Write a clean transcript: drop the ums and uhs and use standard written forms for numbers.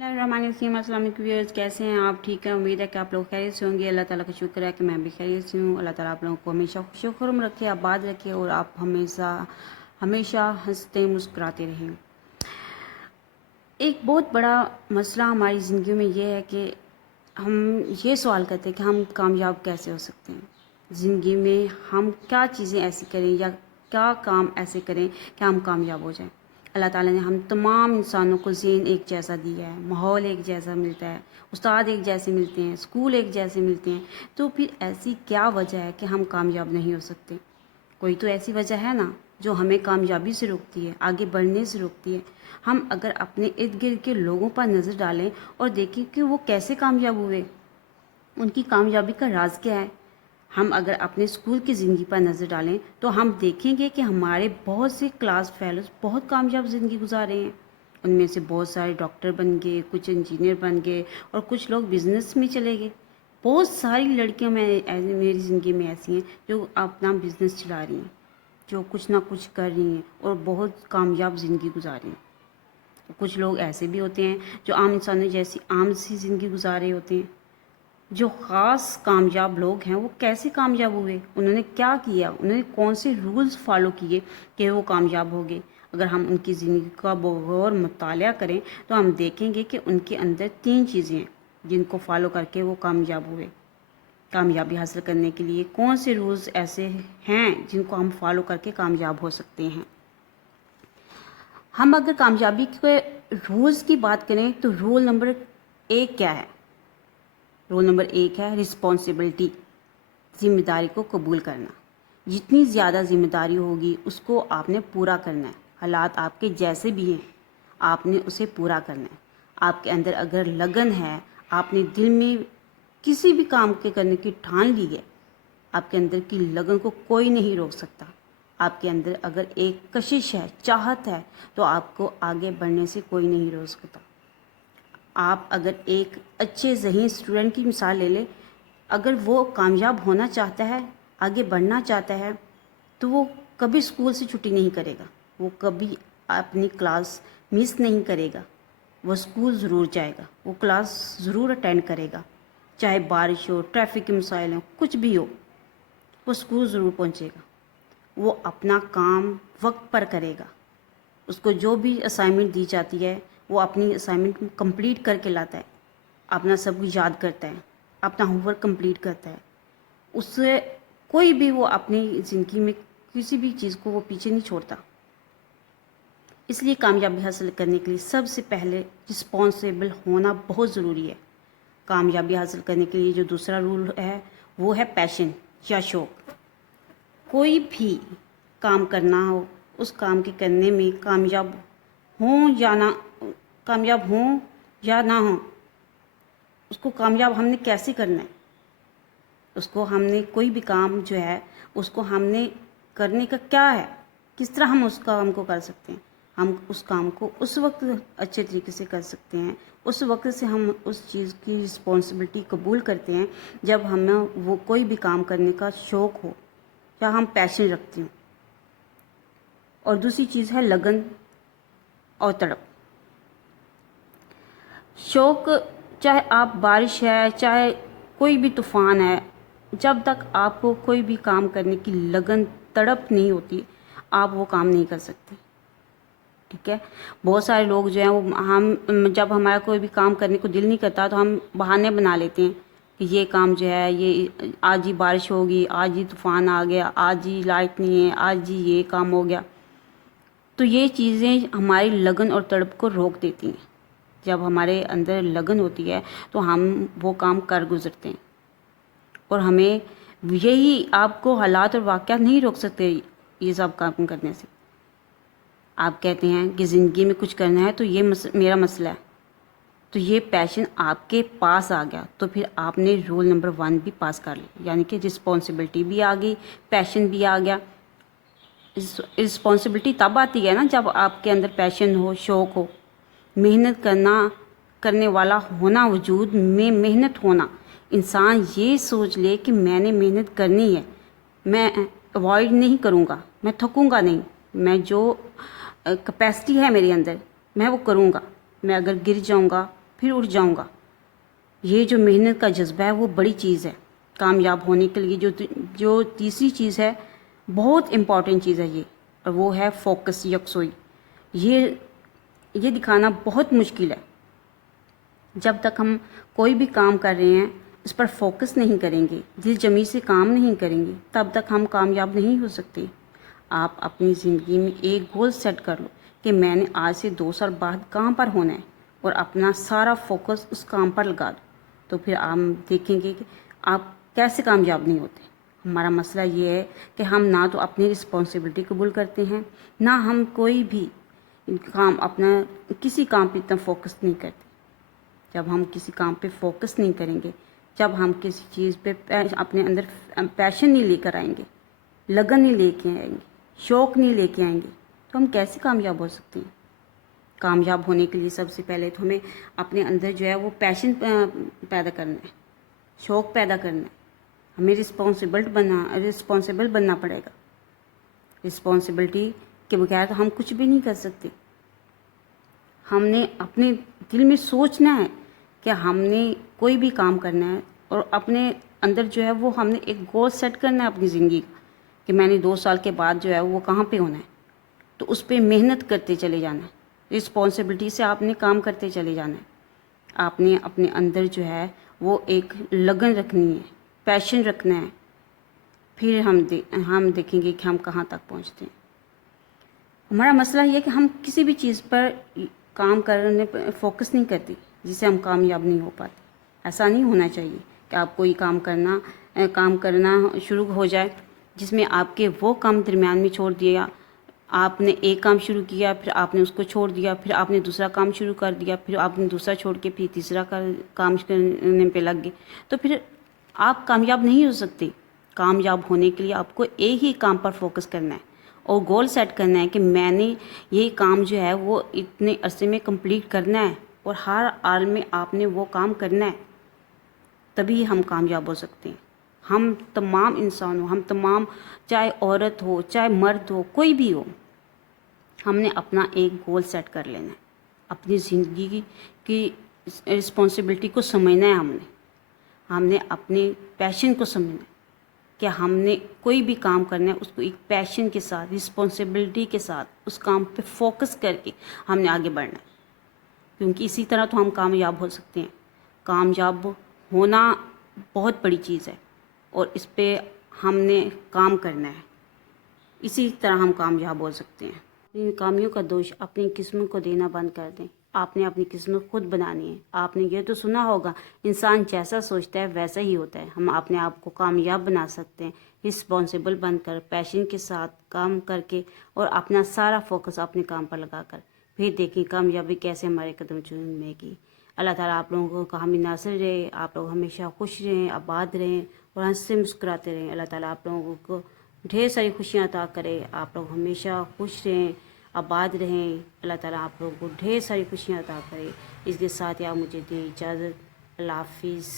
अस्सलाम वालेकुम व्यूअर्स, कैसे हैं आप? ठीक है, उम्मीद है कि आप लोग खैरियत से होंगे। अल्लाह ताला का शुक्र है कि मैं भी खैरियत से हूँ। अल्लाह ताला आप लोगों को हमेशा खुश रखे, आबाद रखे और आप हमेशा हमेशा हंसते मुस्कुराते रहें। एक बहुत बड़ा मसला हमारी ज़िंदगी में ये है कि हम ये सवाल करते हैं कि हम कामयाब कैसे हो सकते हैं ज़िंदगी में। हम क्या चीज़ें ऐसी करें या क्या काम ऐसे करें कि हम कामयाब हो जाएं। अल्लाह ताला ने हम तमाम इंसानों को ज़हन एक जैसा दिया है, माहौल एक जैसा मिलता है, उस्ताद एक जैसे मिलते हैं, स्कूल एक जैसे मिलते हैं। तो फिर ऐसी क्या वजह है कि हम कामयाब नहीं हो सकते? कोई तो ऐसी वजह है ना जो हमें कामयाबी से रोकती है, आगे बढ़ने से रोकती है। हम अगर अपने इर्द गिर्द के लोगों पर नज़र डालें और देखें कि वो कैसे कामयाब हुए, उनकी कामयाबी का राज क्या है। हम अगर अपने स्कूल की ज़िंदगी पर नज़र डालें तो हम देखेंगे कि हमारे बहुत से क्लास फेलोज़ बहुत कामयाब ज़िंदगी गुजारे हैं। उनमें से बहुत सारे डॉक्टर बन गए, कुछ इंजीनियर बन गए और कुछ लोग बिज़नेस में चले गए। बहुत सारी लड़कियां मेरी ज़िंदगी में ऐसी हैं जो अपना बिज़नेस चला रही हैं, जो कुछ ना कुछ कर रही हैं और बहुत कामयाब ज़िंदगी गुजार रही हैं। कुछ लोग ऐसे भी होते हैं जो आम इंसानों जैसी आम सी ज़िंदगी गुजार रहे होते हैं। जो ख़ास कामयाब लोग हैं वो कैसे कामयाब हुए, उन्होंने क्या किया, उन्होंने कौन से रूल्स फॉलो किए कि वो कामयाब हो गए। अगर हम उनकी ज़िंदगी का गौर मुतालिया करें तो हम देखेंगे कि उनके अंदर 3 चीज़ें हैं जिनको फॉलो करके वो कामयाब हुए। कामयाबी हासिल करने के लिए कौन से रूल्स ऐसे हैं जिनको हम फॉलो करके कामयाब हो सकते हैं। हम अगर कामयाबी के रूल्स की बात करें तो रूल नंबर 1 क्या है? रूल नंबर 1 है रिस्पॉन्सिबिलिटी, ज़िम्मेदारी को कबूल करना। जितनी ज़्यादा ज़िम्मेदारी होगी उसको आपने पूरा करना है। हालात आपके जैसे भी हैं आपने उसे पूरा करना है। आपके अंदर अगर लगन है, आपने दिल में किसी भी काम के करने की ठान ली है, आपके अंदर की लगन को कोई नहीं रोक सकता। आपके अंदर अगर एक कशिश है, चाहत है, तो आपको आगे बढ़ने से कोई नहीं रोक सकता। आप अगर एक अच्छे ज़हीन स्टूडेंट की मिसाल ले लें, अगर वो कामयाब होना चाहता है, आगे बढ़ना चाहता है, तो वो कभी स्कूल से छुट्टी नहीं करेगा, वो कभी अपनी क्लास मिस नहीं करेगा, वो स्कूल ज़रूर जाएगा, वो क्लास ज़रूर अटेंड करेगा। चाहे बारिश हो, ट्रैफिक के मसाइल हो, कुछ भी हो, वो स्कूल ज़रूर पहुंचेगा। वो अपना काम वक्त पर करेगा। उसको जो भी असाइनमेंट दी जाती है वो अपनी असाइनमेंट कंप्लीट करके लाता है, अपना सब कुछ याद करता है, अपना होमवर्क कंप्लीट करता है। उससे कोई भी वो अपनी ज़िंदगी में किसी भी चीज़ को वो पीछे नहीं छोड़ता। इसलिए कामयाबी हासिल करने के लिए सबसे पहले रिस्पॉन्सिबल होना बहुत ज़रूरी है। कामयाबी हासिल करने के लिए जो दूसरा रूल है वो है पैशन या शौक़। कोई भी काम करना हो, उस काम के करने में कामयाब हों या ना हो, उसको कामयाब हमने कैसे करना है। उसको हमने कोई भी काम जो है उसको हमने करने का क्या है, किस तरह हम उस काम को कर सकते हैं। हम उस काम को उस वक्त अच्छे तरीके से कर सकते हैं, उस वक्त से हम उस चीज़ की रिस्पॉन्सिबिलिटी कबूल करते हैं जब हमें वो कोई भी काम करने का शौक़ हो या हम पैशन रखते हैं। और दूसरी चीज़ है लगन और तड़प। शौक़, चाहे आप बारिश है, चाहे कोई भी तूफ़ान है, जब तक आपको कोई भी काम करने की लगन तड़प नहीं होती आप वो काम नहीं कर सकते। ठीक है, बहुत सारे लोग जो हैं वो हम जब हमारा कोई भी काम करने को दिल नहीं करता तो हम बहाने बना लेते हैं कि ये काम जो है ये आज ही बारिश होगी, आज ही तूफ़ान आ गया, आज ही लाइट नहीं है, आज ही ये काम हो गया। तो ये चीज़ें हमारी लगन और तड़प को रोक देती हैं। जब हमारे अंदर लगन होती है तो हम वो काम कर गुजरते हैं। और हमें यही, आपको हालात और वाक़यात नहीं रोक सकते ये सब काम करने से। आप कहते हैं कि ज़िंदगी में कुछ करना है तो ये मेरा मसला है, तो ये पैशन आपके पास आ गया तो फिर आपने रूल नंबर 1 भी पास कर लिया, यानी कि रिस्पॉन्सिबिलिटी भी आ गई, पैशन भी आ गया। रिस्पॉन्सिबिलिटी तब आती है ना जब आपके अंदर पैशन हो, शौक़ हो, मेहनत करने वाला होना, वजूद में मेहनत होना। इंसान ये सोच ले कि मैंने मेहनत करनी है, मैं अवॉइड नहीं करूँगा, मैं थकूँगा नहीं, मैं जो कैपेसिटी है मेरे अंदर मैं वो करूँगा। मैं अगर गिर जाऊँगा پھر اٹھ جاؤں گا. یہ جو محنت کا جذبہ ہے وہ بڑی چیز ہے کامیاب ہونے کے لیے. جو تیسری چیز ہے بہت امپورٹنٹ چیز ہے یہ، اور وہ ہے فوکس، یکسوئی. یہ دکھانا بہت مشکل ہے. جب تک ہم کوئی بھی کام کر رہے ہیں اس پر فوکس نہیں کریں گے، دل جمی سے کام نہیں کریں گے، تب تک ہم کامیاب نہیں ہو سکتے. آپ اپنی زندگی میں ایک گول سیٹ کر لو کہ میں نے آج سے 2 سال بعد کام پر ہونا ہے، اور اپنا سارا فوکس اس کام پر لگا دو. تو پھر آپ دیکھیں گے کہ آپ کیسے کامیاب نہیں ہوتے. ہمارا مسئلہ یہ ہے کہ ہم نہ تو اپنی رسپانسبلٹی قبول کرتے ہیں، نہ ہم کوئی بھی کسی کام پہ اتنا فوکس نہیں کرتے. جب ہم کسی کام پہ فوکس نہیں کریں گے، جب ہم کسی چیز پہ اپنے اندر پیشن نہیں لے کر آئیں گے، لگن نہیں لے کے آئیں گے، شوق نہیں لے کے آئیں گے، تو ہم کیسے کامیاب ہو سکتے ہیں. کامیاب ہونے کے لیے سب سے پہلے تو ہمیں اپنے اندر جو ہے وہ پیشن پیدا کرنا ہے، شوق پیدا کرنا ہے. ہمیں رسپانسبل بننا پڑے گا. رسپانسبلٹی کے بغیر تو ہم کچھ بھی نہیں کر سکتے. ہم نے اپنے دل میں سوچنا ہے کہ ہم نے کوئی بھی کام کرنا ہے، اور اپنے اندر جو ہے وہ ہم نے ایک گول سیٹ کرنا ہے اپنی زندگی کا کہ میں نے 2 سال کے بعد جو ہے وہ کہاں پہ ہونا ہے. تو اس پہ محنت کرتے چلے جانا ہے، رسپانسبلٹی سے آپ نے کام کرتے چلے جانا ہے. آپ نے اپنے اندر جو ہے وہ ایک لگن رکھنی ہے، پیشن رکھنا ہے. پھر ہم دیکھیں گے کہ ہم کہاں تک پہنچتے ہیں. ہمارا مسئلہ یہ ہے کہ ہم کسی بھی چیز پر کام کرنے پر فوکس نہیں کرتے جس سے ہم کامیاب نہیں ہو پاتے. ایسا نہیں ہونا چاہیے کہ آپ کوئی کام کرنا شروع ہو جائے جس میں آپ کے وہ کام درمیان میں چھوڑ دیا. آپ نے ایک کام شروع کیا، پھر آپ نے اس کو چھوڑ دیا، پھر آپ نے دوسرا کام شروع کر دیا، پھر آپ نے دوسرا چھوڑ کے پھر تیسرا کام کرنے پہ لگ گئے، تو پھر آپ کامیاب نہیں ہو سکتے. کامیاب ہونے کے لیے آپ کو ایک ہی کام پر فوکس کرنا ہے اور گول سیٹ کرنا ہے کہ میں نے یہ کام جو ہے وہ اتنے عرصے میں کمپلیٹ کرنا ہے، اور ہر حال میں آپ نے وہ کام کرنا ہے. تبھی ہم کامیاب ہو سکتے ہیں. ہم تمام انسان ہم تمام، چاہے عورت ہو چاہے مرد ہو، کوئی بھی ہو، ہم نے اپنا ایک گول سیٹ کر لینا ہے. اپنی زندگی کی رسپانسبلٹی کو سمجھنا ہے. ہم نے اپنے پیشن کو سمجھنا ہے کہ ہم نے کوئی بھی کام کرنا ہے اس کو ایک پیشن کے ساتھ، رسپانسبلٹی کے ساتھ، اس کام پہ فوکس کر کے ہم نے آگے بڑھنا ہے. کیونکہ اسی طرح تو ہم کامیاب ہو سکتے ہیں. کامیاب ہونا بہت بڑی چیز ہے، اور اس پہ ہم نے کام کرنا ہے. اسی طرح ہم کامیاب ہو سکتے ہیں. ان کامیوں کا دوش اپنی قسمت کو دینا بند کر دیں. آپ نے اپنی قسمت خود بنانی ہے. آپ نے یہ تو سنا ہوگا، انسان جیسا سوچتا ہے ویسا ہی ہوتا ہے. ہم اپنے آپ کو کامیاب بنا سکتے ہیں رسپانسبل بن کر، پیشن کے ساتھ کام کر کے، اور اپنا سارا فوکس اپنے کام پر لگا کر. پھر دیکھیں کامیابی کیسے ہمارے قدم چومے گی. اللہ تعالیٰ آپ لوگوں کو حامی ناصر رہے. آپ لوگ ہمیشہ خوش رہیں، آباد رہیں، اور ہنستے مسکراتے رہیں. اللہ تعالیٰ آپ لوگوں کو ڈھیر ساری خوشیاں عطا کرے. آپ لوگ ہمیشہ خوش رہیں، آباد رہیں. اللہ تعالیٰ آپ لوگوں کو ڈھیر ساری خوشیاں عطا کرے. اس کے ساتھ ہی آپ مجھے دیں اجازت. اللہ حافظ.